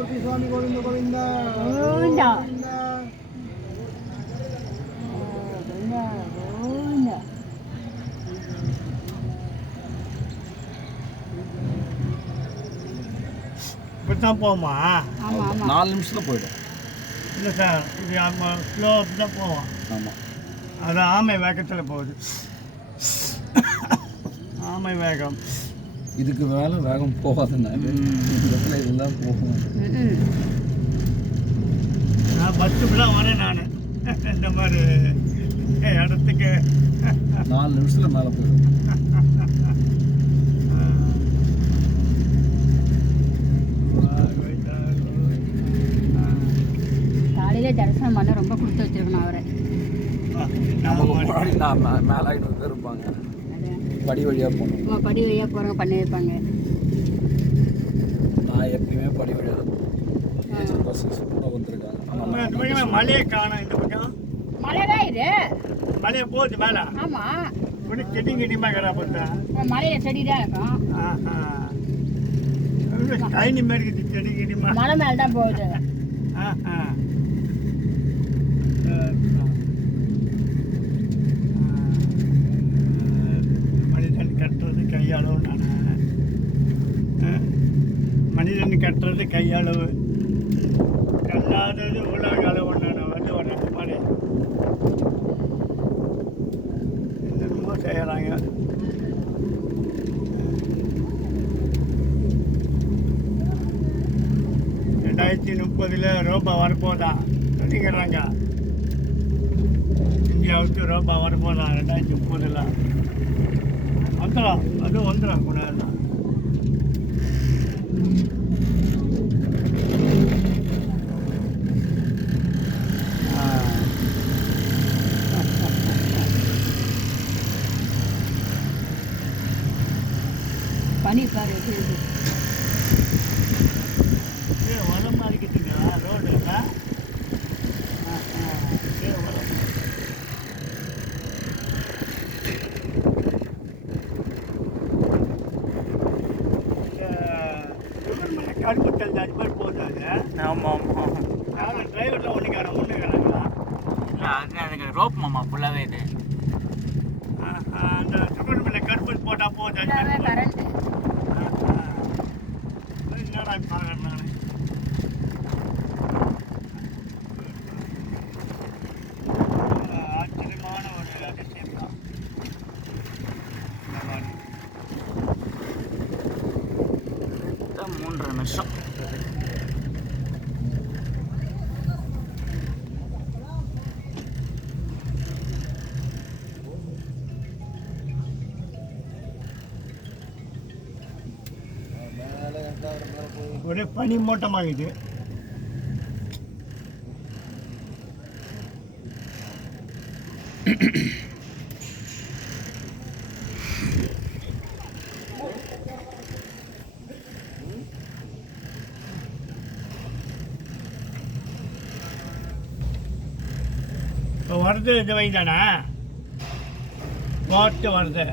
மூர்த்தி சுவாமி கோவிந்த கோவிந்தா கோவிந்தா இப்படித்தான் போமா? ஆமாம் ஆமாம் 4 நிமிஷத்தில் போயிடும். இல்லை சார், இது ஆமாம் ஸ்லோ அப்படி தான் போவோம். ஆமாம், அது ஆமை வேகத்தில் போகுது. ஆமை வேகம். இதுக்கு மேலே வேகம் போகாதுண்ணா. இதெல்லாம் போகும். நான் பஸ்ஸுக்கு தான் வரேன். நான் இந்த மாதிரி இடத்துக்கு 4 நிமிஷத்தில் மேலே போயிடும். காலையில் தரிசனம் பண்ண ரொம்ப கொடுத்து வச்சிருக்கணும் அவரை. நமக்கு முன்னாடி மேலே 500 பேர் இருப்பாங்க. படி வழியாக போகணும். படி வழியாக போகிறவங்க பண்ணி வைப்பாங்க. நான் எப்பயுமே படி வழியாக தான் போவேன். பஸ் சூப்பராக வந்துருக்காங்க. மழையை காணும். இந்த பக்கம் மழை தான் இது. மழையை போகுது மேலே. ஆமாம், இப்படி செடி கிட்டிமா கடை பார்த்தா மலையில் செடி தான் இருக்கும். கைனி மாதிரி இருக்குது செடி கிட்டிமா. மலை மேலே தான் போகுது. மனிதன் கட்டுறது கையளவு. நான் மனிதன் கட்டுறது கையளவு, கல்லாதது உலக அளவு. நான் வந்து வரேன் மாதிரி என்னென்னமோ செய்கிறாங்க. ரெண்டாயிரத்தி 30 ரோபா வரப்போதான் சொல்லிக்கிறாங்க. இந்தியாவுக்கு ரோபா வரப்போதான் 2030. வந்துடும், அதுவும் வந்துடும் கூட. பனி பாரு எப்படி இருக்கு. வளமாக இருக்குதுங்களா ரோடு? கருப்பு தள்ளி அது மாதிரி போகுது. அது ஆமாம் ஆமாம். நாங்கள் டிரைவரில் ஒன்றுக்காரன் முன்னுக்கிறாங்களா? இல்லை, அதுக்கு ரோப் மாமா ஃபுல்லாகவே இது. அந்த சுகர் மேலே கருப்பு போட்டால் போகுது. அது மாதிரி கரண்ட் என்னடா பார்க்குறேன் நான். ஆச்சரியமான ஒரு அதிசயம் தான். 3 நிமிஷம். ஒரே பனி மூட்டமாகுது. இப்போ வருது இது வைதானா? போட்டு வருது.